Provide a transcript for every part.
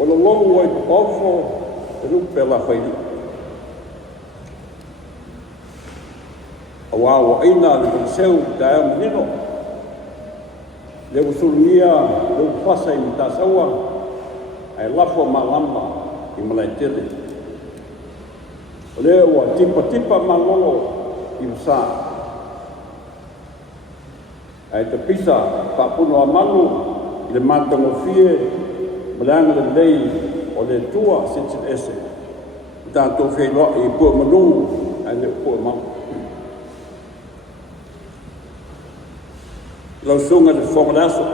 o lo longo ai ofo e lupe la whaini. Awa aina le kunseu tae manino. Le usulia le upasa i mtasaua ai lafo malama i malaitele. Le ua tipa malolo i msa. Ai te pisa whapuno a manu i le matagofie malanga le lei o le tua sensin ese. Tātou whenua i pua manu ai le pua mau. Lau sunga le whongaraso.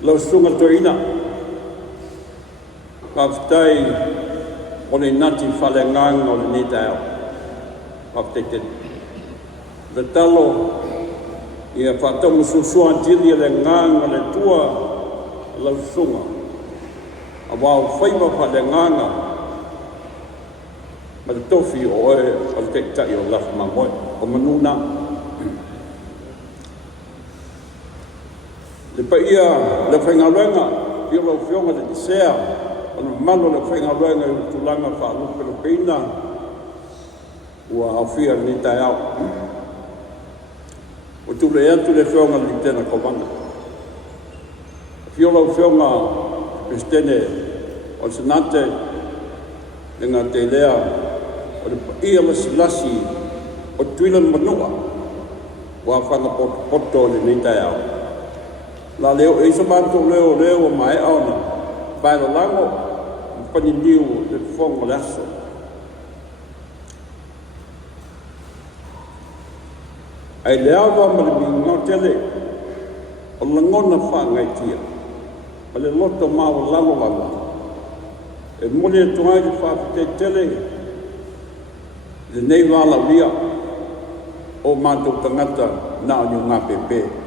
Lau sunga toina. Whaftai o le nati whalengang o le nitao. Whaftai tene. Le talo ia whatamu susua tili le ngang o le tua lau sunga. A wau whaiva whalenganga. Ma le tofi o e o le tektai o lafu mamoe. O manuna. Le paia le whaingaruenga, pio lau whionga le disea, ono malo le whaingaruenga i tulanga whaalupe le peina, ua awhia ni tai au. O tule atu le whionga li tena komanda. Pio lau whionga pestene o senate, le ngā te lea, o le paia le silasi, o tuila manua, ua whanga poto le ni tai au. La leo e so manto leo mai aona vai lo lango pani niu le fongo lasso ai leava ma le no tele o langona fa ngai tia ma le loto mau lalo e mole toai de fa te tele le nei wala via o manto tangata na nyu nga pepe.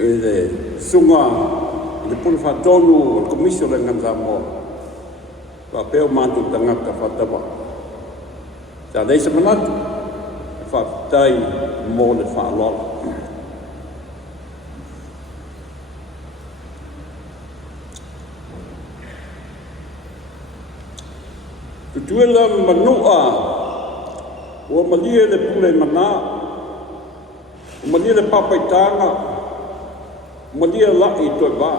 E le sunga, le pulu whatonu, o le komisio le ngan Samoa. Wa peo mantu tangata whatawa. Ta leisa manatu, whatai mō le whaalola. Tutuela manua, ua malia le pule mana, ua malia le papaitanga, malia lai toi ba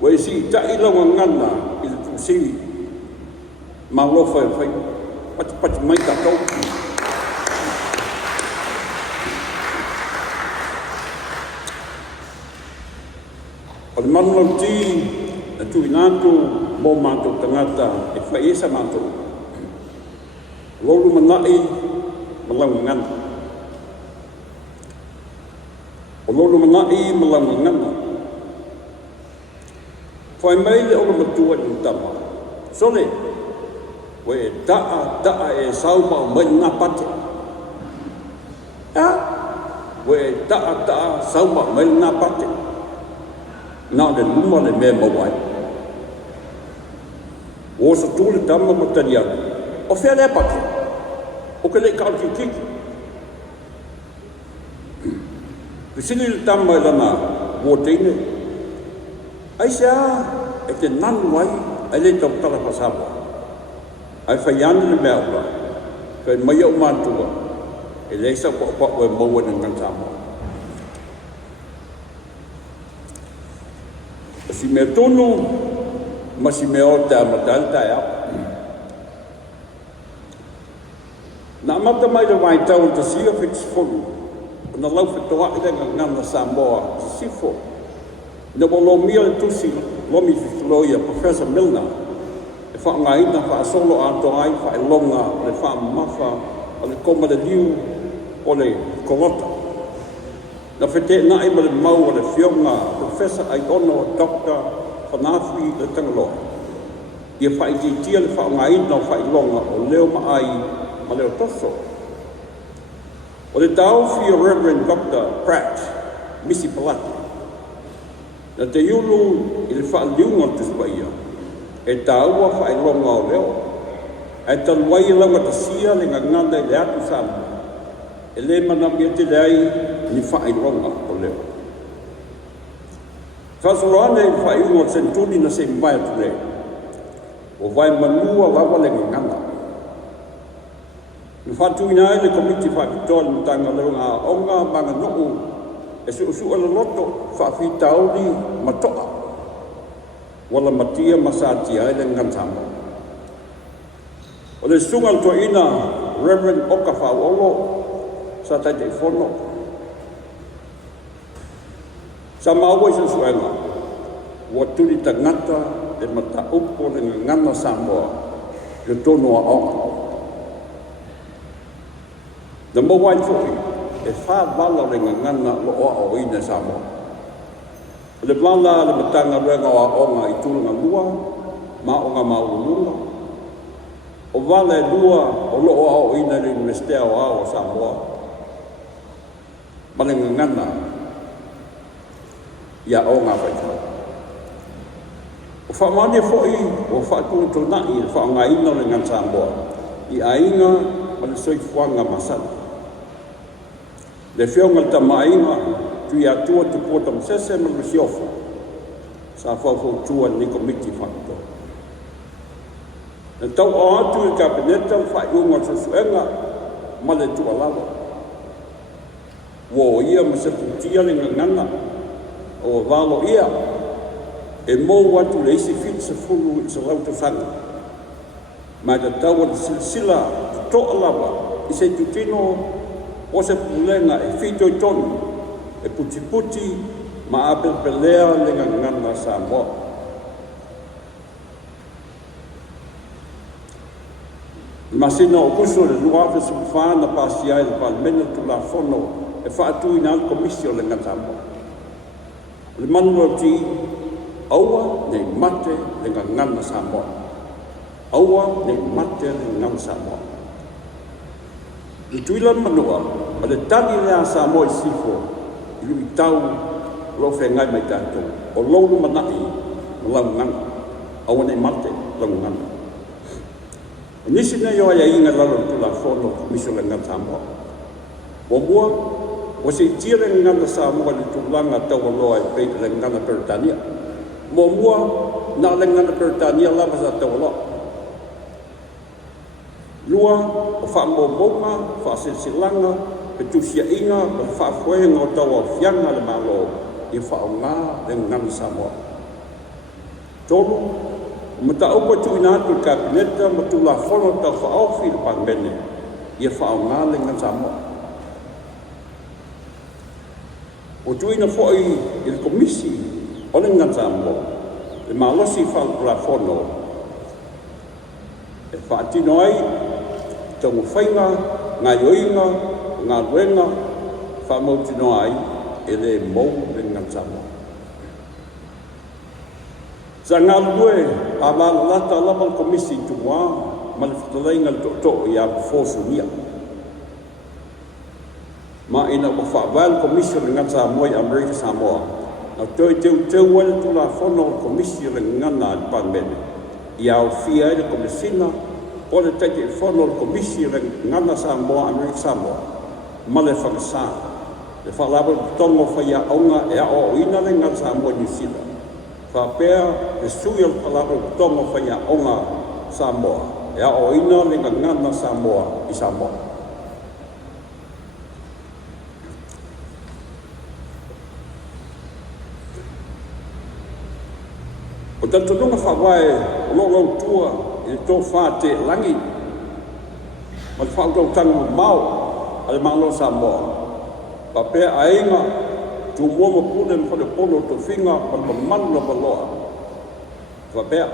wa si ta ila ngana il tu si ma lo fa pat mai ta to o manu ti tu inatu mo manto tangata e fa isa manto lo lu manai malang ngana o lolo manai malangangana. Whai meile o le matua ni tama. Sole, we taa e saupa o mai ngā pate. We taa saupa o mai ngā pate. Nā le luma le mea mawai. O sa tūle tama matari anu. O whea le pate. O ke le kao kiki. Sini le tama e lana o teine. Ai sea e te nanu ai ai le tau tala pasapa. Ai whaiani le mea ura. Kai mai au mātua. E le isa kwa e maua na ngantama. Si mea tonu, ma si mea o te amatal tai au. Nā mata mai le mai tau ta sia whitisfonu. Na lau whetoa i renga ngana Samoa, sifo. Na walo mia le tusi, lomi whituloia, Professor Milner, e wha ngā ina wha solo ato ai, wha e longa, le wha mafa, o le koma le liu, o le korota. Na whete na i ma le mau o le whionga, Professor ai ono, Dr. Whanafi le tangaloa. Ia wha i tia le wha ngā ina o wha i longa, o leo ma ai, ma leo toso. O le tau fia Reverend Dr. Pratt, Missy Palati. Na te iulu i le whaaliunga te spaia, e tāua whaelonga o leo. E taluai langa ta sia le nganganda i le atu Samoa. E le manami te lei ni whaingonga o leo. Whasoroane i whaingo sentuni na se mai atu leo. O vai manua lawa le ngangana. Ni whatu ina e le komiti whakitoa ni tanga leo ngā onga manga nuu e su ala loto whawhitauri matoa. Wala matia masati ai le ngantama. O le sungal to ina Rev Vaiao Olo sa tai te fono. Samoa isa suenga. Wa tuli tangata e mata upo le ngana Samoa. Le tono a onga. Na mawai fuki e wha wala le ngana lo o ina Samoa. Le wala le matanga renga o onga i tulunga lua, ma onga maulunga. O wale lua o loo au ina le Universitea o ao Samoa. Ma le ngana ia o ngā whaitau. O whamane fwoi o whakua tonai e whaonga ina le ngana Samoa. I ainga ma le soifuanga masana. Le whionga tamainga tui atua tu pota msese ma le siofa. Sa whauwhau tua ni komiti whakatoa. Na tau o atu i kabineta whaiunga susuenga ma le tua lawa. Wo ia ma se putia le ngangana o walo ia e mō watu le isi fit se fulu i se rauta whanga. Ma te tau o sila toa lawa i se tutino o se pulenga e fito i tonu e puti puti ma apelpelea le ngangana Samoa. Masina o kuso le luafe su whana pasi ai le palmena tu la fono e whaatu ina al komisio le ngatamo. Le manua ti aua nei mate le ngana Samoa. Aua nei mate le ngana Samoa. Le tuila manua ma le tali lea Samoa i sifo i lui tau lo whengai mai tātou o loulu manai lau ngana. Aua nei mate lau ngana. Nisi na yo ai inga lalo tu la fono miso le ngana Samoa. O mua, o se tira ngana Samoa le tulanga tau loa e pei le ngana Peritania. Mo mua, na le ngana Peritania lava sa tau loa. Lua, o wha mōmonga, wha silsilanga, pe tusia inga, o wha whoenga o tau o fianga le malo, i wha o ngā le ngana Samoa. Tolu, mata upa tu ina atu kabineta ma tu la fono tau whaofi le pangmene ia whao ngā le ngana Samoa. O tu ina fwoi i le komisi o le ngana Samoa le malosi whao la fono e whaatino ai tau mwhainga, ngā yoinga, ngā ruenga wha mautino ai e le mou le ngana Samoa. Sa ngā lue a lata lama komisi tuwa ma le whatalainga le toto i a fosu nia. Ma ina o whaawal komisi le ngana Samoa i Amerika Samoa. Na toi teu wale tu la fono komisi le ngana i Pangmene. I au fia le komisina o le teke fono le komisi le ngana Samoa Amerika Samoa. Ma le whakasa. Le whalawa tongo whaia aunga e a o ina le ngana Samoa New Zealand. Whapea e sui al palaro tonga whaia onga Samoa. E a o ina le ngana Samoa i Samoa. O tatonunga whawae o lolo tua i tō whāte langi. Ma le whautau tangu mau ale malo Samoa. Whapea a inga tu momo pune mo le polo to finga pa manu pa loa. Whapea.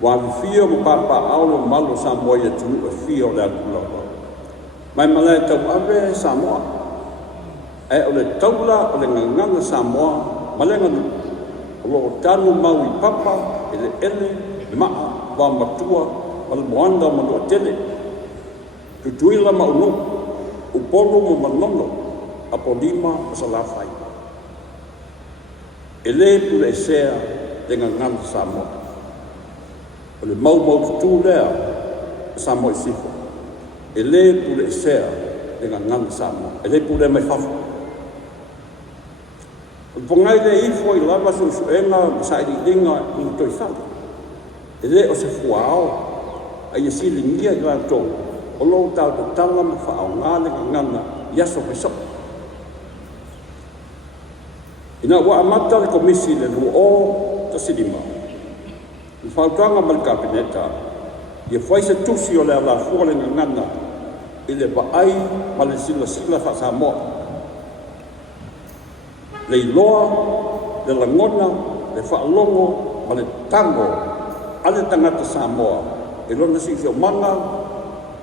Wa fio mo papa aulo malo Samoa ia tu fio le loa. Mai malai tau ave Samoa. E o le taula o le nganganga Samoa malenga o lo tanu mau i papa ele maa wa matua wal moanda mo lo tele. Tu tuila ma unu upolo mo manono apolima sa lafai. Ele pule sea dengan ngam Samoa. O le mau tu lea Samoa sifo. Ele pule sea dengan ngana Samoa. E le pule mai fafu. Pongai le I foi lava susuenga sai dinga I toi fala. E le o se fuao ai sili ngia la to. O lo tau te tala ma fa ngale ngana yaso peso. Ina wa amata le komisi le o ta sidima. I fautanga mal kabineta. Ia foi se tusi o le ala fuole ngana. I le baai ma le sila fa Samoa. Le iloa, le langona, le whaalongo, ma le tango, ale tangata Samoa. E lona si fio manga,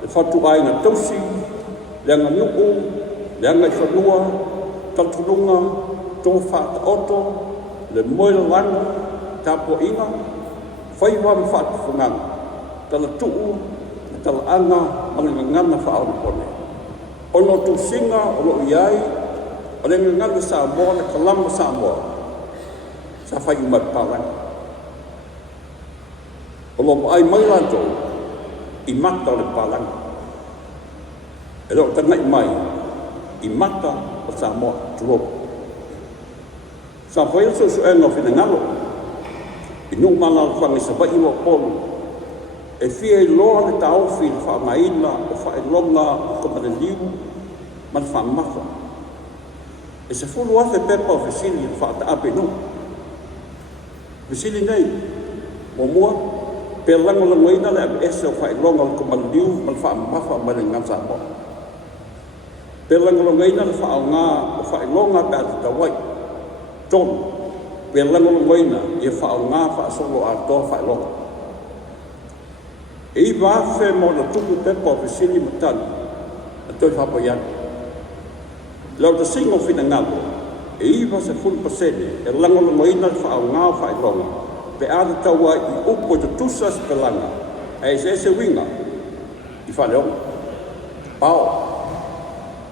le whatu ai na tausi, le anga nuku, le anga I whanua, talturunga, tō whata oto, le moira langa, tāpua inga, whaiwa me whatu whunganga, tala tuu, tala anga, ma le ngana whaona pone. Ono tu singa, o lo iai, o le ngana Samoa, le kalama Samoa, sa whai umai parang. O lo ai mai lanto, I mata o le parang. E lo tangai mai, I mata o Samoa, tulopo. Sa whai so suenga whina ngalo, I nung mana o whangi sa wai ilo polu, e fia I loa le tauwhi le whaamaina o whaelonga o kamane liu, man whaamafa. E se fulu afe pepa o fesili le whaata ape no. Fesili nei, mo mua, pe lango ina le ape ese o whaelonga o kamane liu, man whaamafa ma le ngam Samoa. Pe lango ina le whaonga o whaelonga pe ati tawai, tonu, pe lango ina I whaonga whaasolo a toa whaelonga. E I wafe mo na tuku pepa o fesili matani, a toi whapayana. Lau ta singo whina ngalo, e iwa se fulu pasene, e langolo ina le whaonga o whaelonga, pe āta taua I upo te tusa se pelanga, e se winga, I whaleonga. Pao,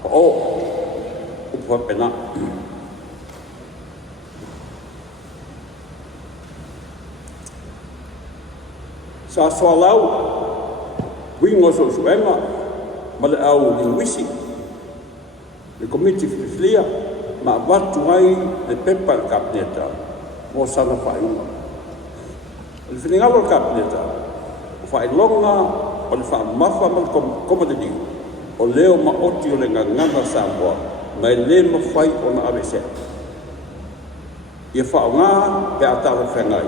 pa o, upo hapena. Sa soa lau, wingo so suenga, ma le au lingwisi, le komiti fiflia, ma watu ai le pepa le kabineta, mo sana whainga. O le whiningalo le kabineta, o whailonga, o le whaamafa ma le komadini, o leo ma oti o le ngangana Samoa, mai le ma whai o na avese. Ia whaonga pe atala whengai,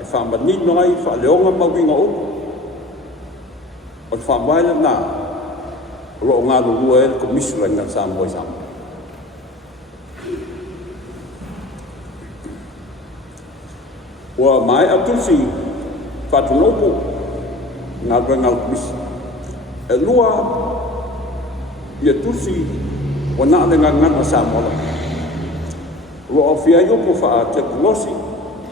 e whaamanino ai whaaleonga ma winga upo. O le whaamaile nā, Ro ngā lua e komisi la ngā Samoa I Samoa. Ua mai atusi whatunopu ngā rua ngā komisi. E lua I atusi o nā le ngā Samoa. Ro o whia iopo wha te kulosi,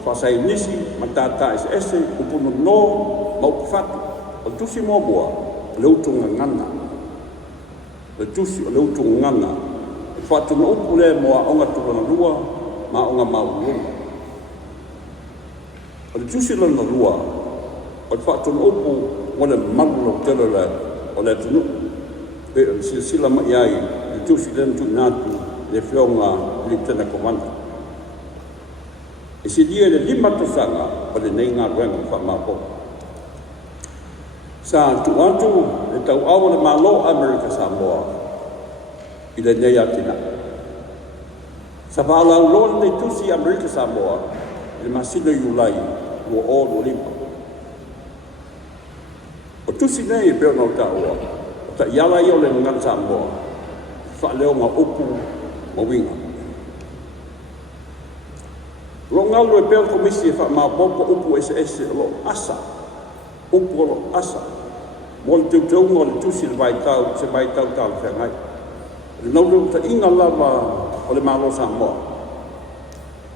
wha sai nisi, ma tātā ese, upunu no, ma upu whatu. O tusi mō mua, leutunga ngana. Le tusi o leutu ngana. E whatuna upu le moa onga tukana lua, ma onga maulunga. O le tusi lana lua, o le whatuna upu o le malulo telo le o le tunu. E o sila mai ai, le tusi lana tu natu, le whionga li tena komanda. E si lia le 5 tosanga o le nei ngā ruenga whamako. Sa tu atu le tau awa le malo Amerika Samoa I le nei atina. Sa whalau lona nei tusi Amerika Samoa le masino Iulai ua o lo lima. O tusi nei peo no tāua o ta iala I o le ngana Samoa whaleo ngā upu ma winga. Lo ngalu e peo komisi e whamāpopo upu ese lo asa. Upu lo asa. Mo le teuteunga o le tusi le vaitau, se vaitau tāle whengai. Le nauru ta inga lava o le malo Samoa.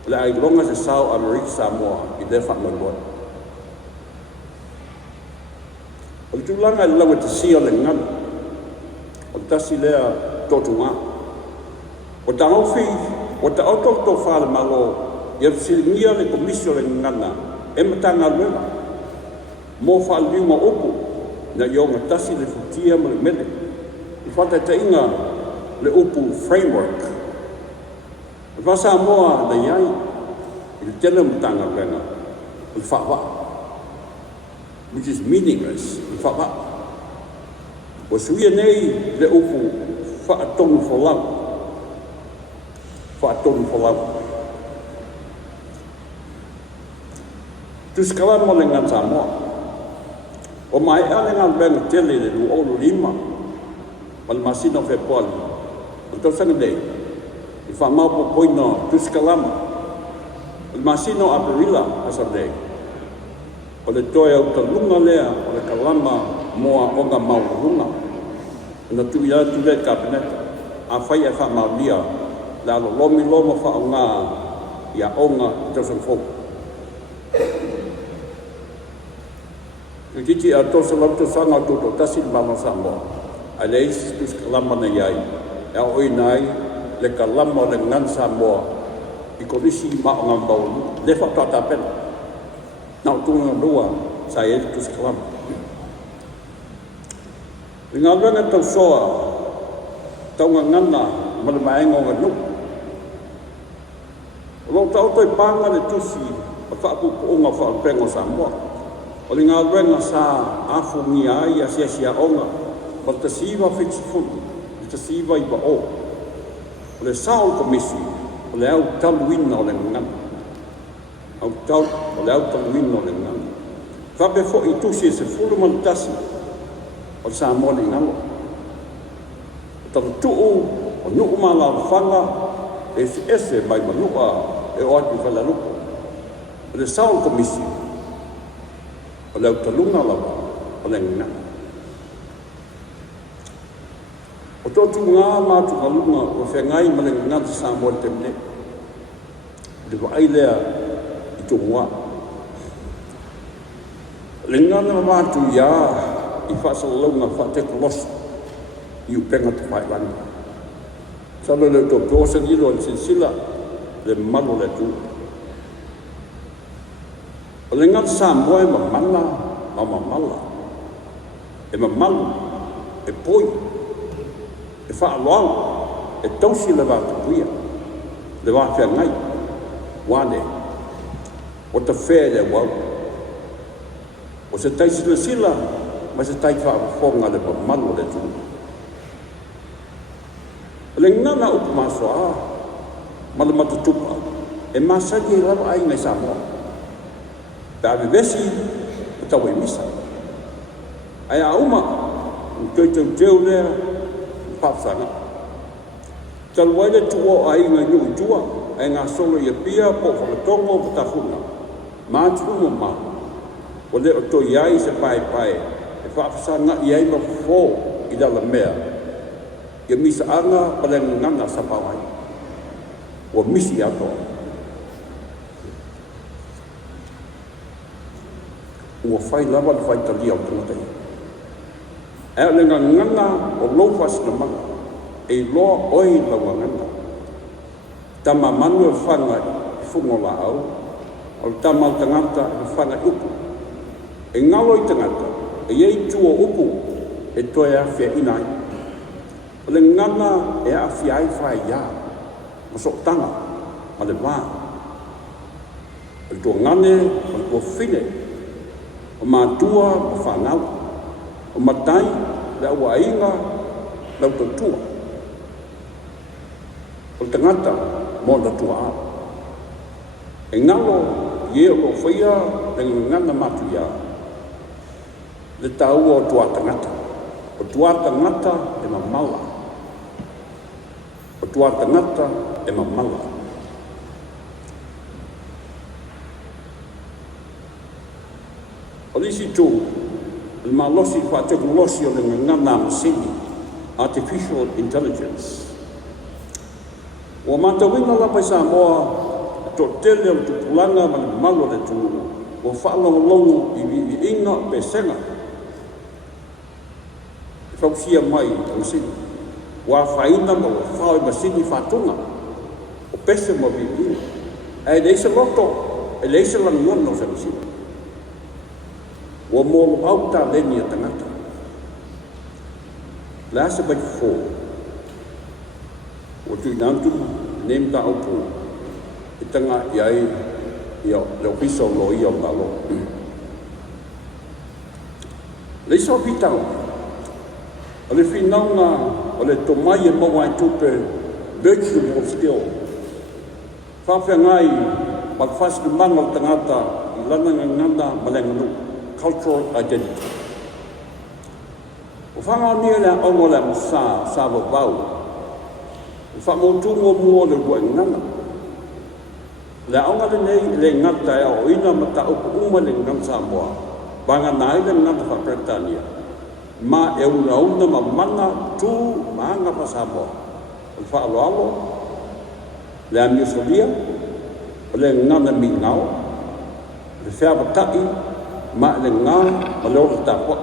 Le aironga se sao Amerika Samoa I le whangaroa. O le tūlanga I lawa te sia le ngana. O le tasi lea totunga. O ta ofi, o ta autokto wha le malo, ia silingia le komisio le ngana, e matanga luema. Mo wha liunga opu, na ionga tasi le futia ma le mele. I whata te inga, le upu framework. Fa Samoa na iai, i tele mtanga venga, i whawa, which is meaningless, i whawa. O suia nei le upu whaatonu whalau, whaatonu whalau. Tuskalama le ngā Samoa, o mai ale ngā venga tele le lu olu lima, ma le masina whepoli, o tau sanga nei, i whamaupo poina Tuskalama, o le masina Aparila asa nei, o le toe au talunga lea, o le kalama moa o ngā maurunga, na tui atu le kabineta, a whai e whamaulia, le alo lomi loma whao ngā ia onga tau sang foku. Kiti a tosa lauta sanga tuto tasi mama Samoa. A leis Tuskalama na iai. E a oi nai le kalama le ngan Samoa. I konisi ma o ngam baulu. Le whakata pena. Nau tunga rua sa e Tuskalama. I ngā luenga tau soa. Tau ngā ngana ma le maenga o ngā nuk. O lo tau toi panga le tusi. A whaapupu o ngā whaapengo Samoa. O le ngā luenga sa afu ngi ai a sia onga, o le tasiwa whitifunu, le tasiwa i o. O le sao komisi, o le au taluina o le ngana. O le au taluina o le ngana. Kape fo i tusi e se fulu mantasi, o le Samoa le ngalo. O tala tuu, o nuu mala whanga, e si ese mai manua e o atu whalaluko. O le sao komisi, o leo talunga lawa, o le ngana. O tōtu ngā mātu kalunga o whengai ma le ngana Samoa te mne. Le wai lea i tō mua. Le ngana mātu ia i whasalaunga whateko losa i upenga te whailanga. Salo leo tō pōsa nilo an sinsila le malo le tū. O le ngata Samoa e mamala, ma mamala. E mamalu, e poi, e whaaloau, e tausi le wātupuia, le wāwhia ngai, wane, o ta whea le wau. O se taisi le sila, ma se tai whaafonga le mamalu le tū. O le ngana upu masoa, ma le matatupa, e masagi e laro ai ngai Samoa. Tāwe vesi, o tau e misa. Ai a uma, o tui teu lea, o pāpsanga. Taluaile tuo a inga nui tua, ai ngā solo i a pia, po whakatongo o tafuna. Mātunu mo mā. O le o toi ai se pai, e whapsanga i ai ma fō i dala mea. I a misa anga, pale ngana sa pawai. O misi ato. Ua whai lawa le whai tali au tūtai. E le ngā ngana o lofas na manga, e loa oi lawa ngana. Tama manu e whanga i fungo la au, o le tama o tangata e whanga upu. E ngalo i tangata, e iei tua upu, e toe a whia inai. O le ngana e a whia ai whai ia, ma sok tanga, ma le wā. O le tua ngane, o le tua whine, o mātua o whanau, o matai le awa inga lau tatua. O tangata mō na tua a. E ngalo i e o whaia le ngana matu ia. Le tāua o tua tangata. O tua tangata e mamala. O tua tangata e mamala. O lisi tū, le malosi whaateko losi o le ngana masini, artificial intelligence. O matawina lapai Samoa, to tele o tupulanga ma le malo le tū, o whaalongo i inga pe senga. E whausia mai o masini. Wa whaina ma o whao i masini whaatunga, o pese ma vi. E leise loto, e leise languan o se masini. Wa mōlo au tā leni a tangata. La asa bai fō. o tu nantu nem ta opu itanga iai yo lo piso lo io ngalo le so vitao ole finaunga ole tomai e mawa tupe vegetable still fa ngai breakfast mangal tangata ilana nganda malengnu cultural identity o fanga ni la ongola sa bau o fa mo tu mo le ngana la onga le nei le ngata o ina mata o uma le ngam Samoa banga nai le ngata fa Britania ma e una ma mana tu manga pa Samoa o fa alo le ami solia le ngana mingao le fa batai ma le ngana ma lo tapa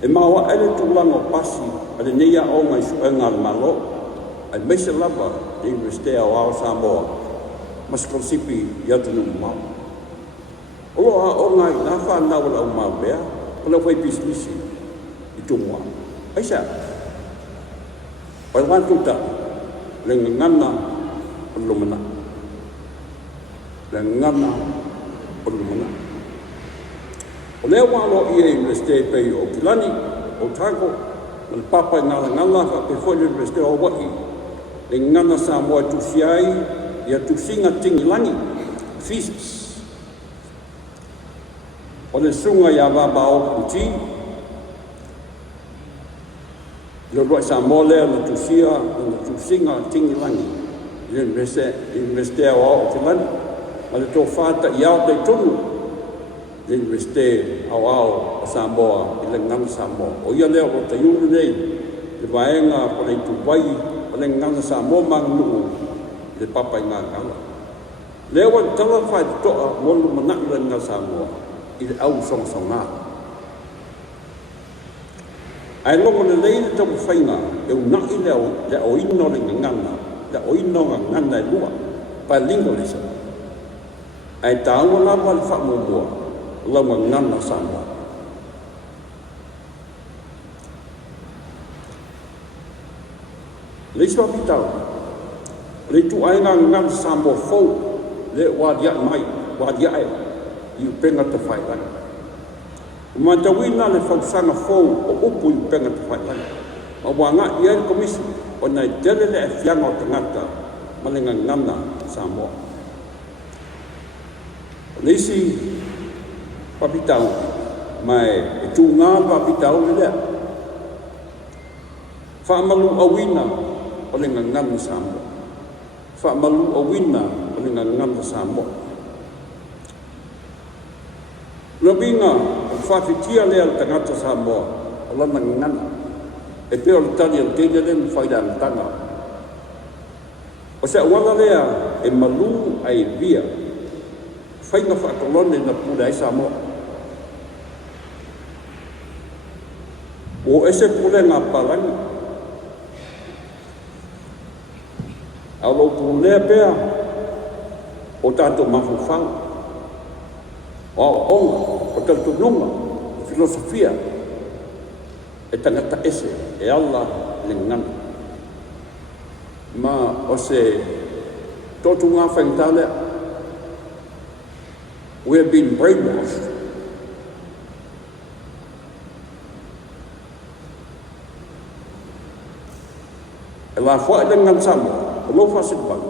e maua ele tulanga pasi ale neia o mai suenga malo ai mese lava de investea o Samoa mas konsipi ya tunu mau o ngai na fa na wala o mau bea pala foi business itu mua aisa wan tuta le ngana lumana le ngana lumana o leo walo ia investe pe o kilani o tako o papa ngala fa pe foi investe o wai le ngana Samoa tu siai ia tu singa tingi langi feasts o le sunga ia baba o puti le roi Samoa le tu sia le tu singa tingi langi le investe o kilani ma le to fata ia te tonu investe au Samoa i le ngana Samoa o ia leo o te iuru nei le vaenga o le tupai o le ngana Samoa mangunu le papa i ngā kala leo o tala whai toa molu manak le ngana Samoa i le au songa ai longo le leile tamu whainga e unaki leo le o ino le ngana le o ino ngana e lua pa lingo le sa ai tāua lava le whamumua lawa ngana Samoa. Le iswa pitau, le tu ainga ngana Samoa fau, le wadia mai, wadia ai, i penga te whai lai. Umatawina le whausanga fau o upu i penga te whai lai. Ma wanga i ai komisi, o nei tele le e whianga o tangata, malenga ngana Samoa. Le isi, papitau mai e tu ngā papitau le lea whaamalu awina o le ngana Samoa whaamalu awina o le ngana Samoa rabinga o whawhitia lea le tangata Samoa o lana ngana e peo le tani al kenya le mwhaida tanga o se awala lea e malu ai via whainga whaakolone na pura e Samoa. O ese pura ngā palangi. Alo pulea pea o tātou mawhawhau. O onga, o tātou nunga, o filosofia. E tangata ese, e ala le ngana. Ma o se tōtu ngā whaingtālea, we have been brainwashed. E la fua le ngan Samoa, o lo fa sipang.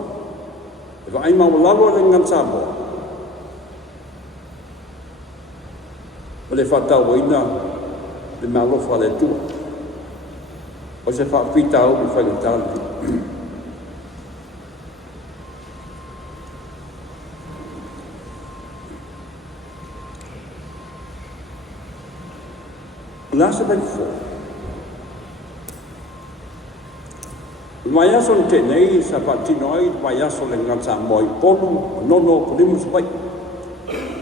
E va ai mau lalo le ngan Samoa. O le fa tau ina le malo fa le tua. O se fa pita o fa le tali. Lasa vai fo. Mai aso te nei sa patinoi, mai aso le ngan Samoa i polu, nono polimus vai.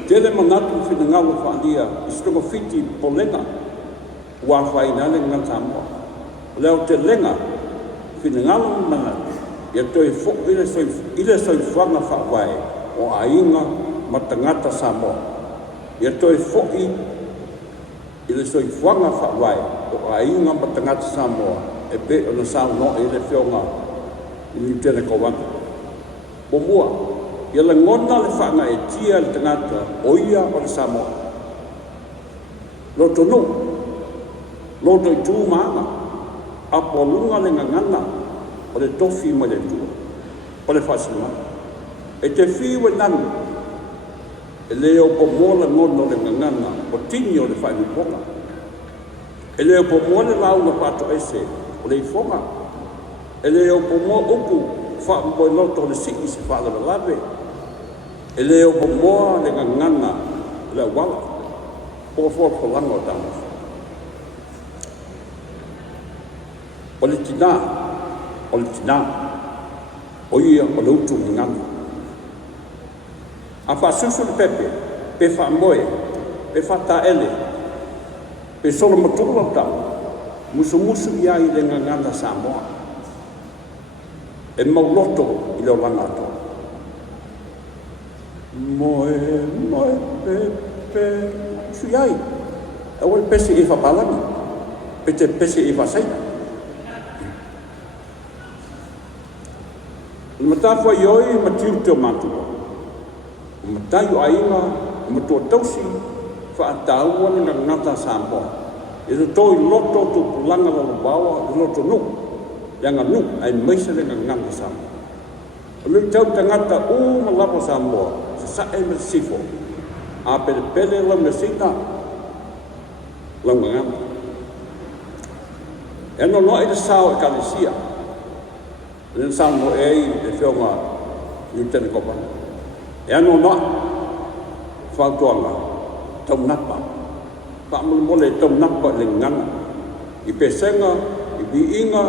Tele manatu fina ngalo whaandia, i stongo fiti polenga, ua whaina le ngan Samoa. Leo te lenga, fina ngalo manatu, ia toi fo ile soi whanga whawai, o ainga matangata Samoa. Ia toi fo i le soi whanga whawai o a inga matangata Samoa e pe o na saunoaga i le whionga Lieutenant Commander. Pomua, ia la ngona le whanga e tia le tangata o ia o le Samoa. Loto no, loto i tū maanga, a polunga le ngangana o le tofi mo le tua, o le whasinga. E te whiwe nanu, e leo po mola ngona le ngangana o tini o le whainuponga. E leo po mola launga pato ese o le ifonga. E leo po moa uku whaamboe loto le siki se whaala lawe. E leo po moa le ngangana le wala. Po langa o tamo. O le tina, o ia o le utu ngangana. A whasusu le pepe, pe whaamboe, pe whataele, pe solo matula o tamo. Musu ia i le ngangana Samoa. E mauloto i leo langa ato. Moe, pepe, sui ai. E wale pese i whapalangi. Pe te pese i whasaina. I matawha i oi matiu teo matua. I matayu ainga, i matua tausi, whaataua ni ngata Samoa. I toi loto tu pulanga la bawa, i loto nuk. Yang anu ai maisa le nganga Samoa. Lu tau tangata malapo Samoa, sa e sifo. A pele la mesita. La nganga. E no ai sao e kalisia. Le Samoa e whionga Lieutenant Commander. E no whautuanga tau napa. Whaamule tau napa le nganga. I pesenga, i biinga,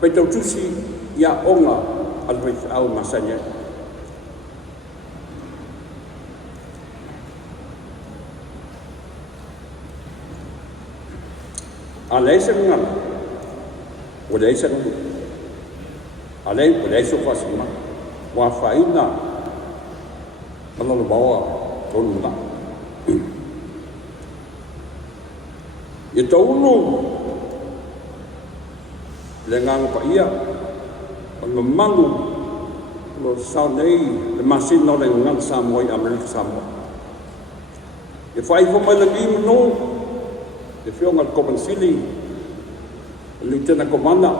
pe tau tusi ia onga al Rev Vaiao masanya. Alaisa ngana. Walaisa ngana. Walaisa fasima. Wa faina. Malalu bawa tonuna. Ia taulu le ngang pa ia o malu lo sa nei le masino le ngang Samoa i Amerika Samoa. E fai fo mai le gim no e fionga al Kopansili le Lieutenant Commander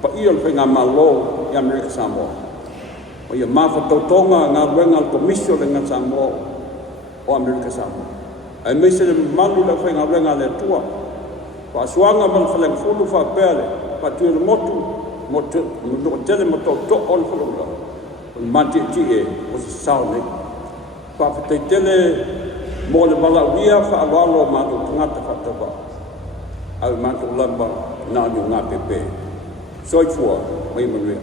pa ia le fenga malo i Amerika Samoa. O ia mafa tautonga ngā wenga al komisio le ngang Samoa o Amerika Samoa. Ai meise le malu le fenga wenga le tua. Pa suanga mal falang fulu fa pele pa tu le motu tele moto to on fulu la mati ti e o sa ne pa fa tele mo le bala via fa avalo ma tu ngata fa to ba al ma tu lamba na ni nga pepe soi fua mai manu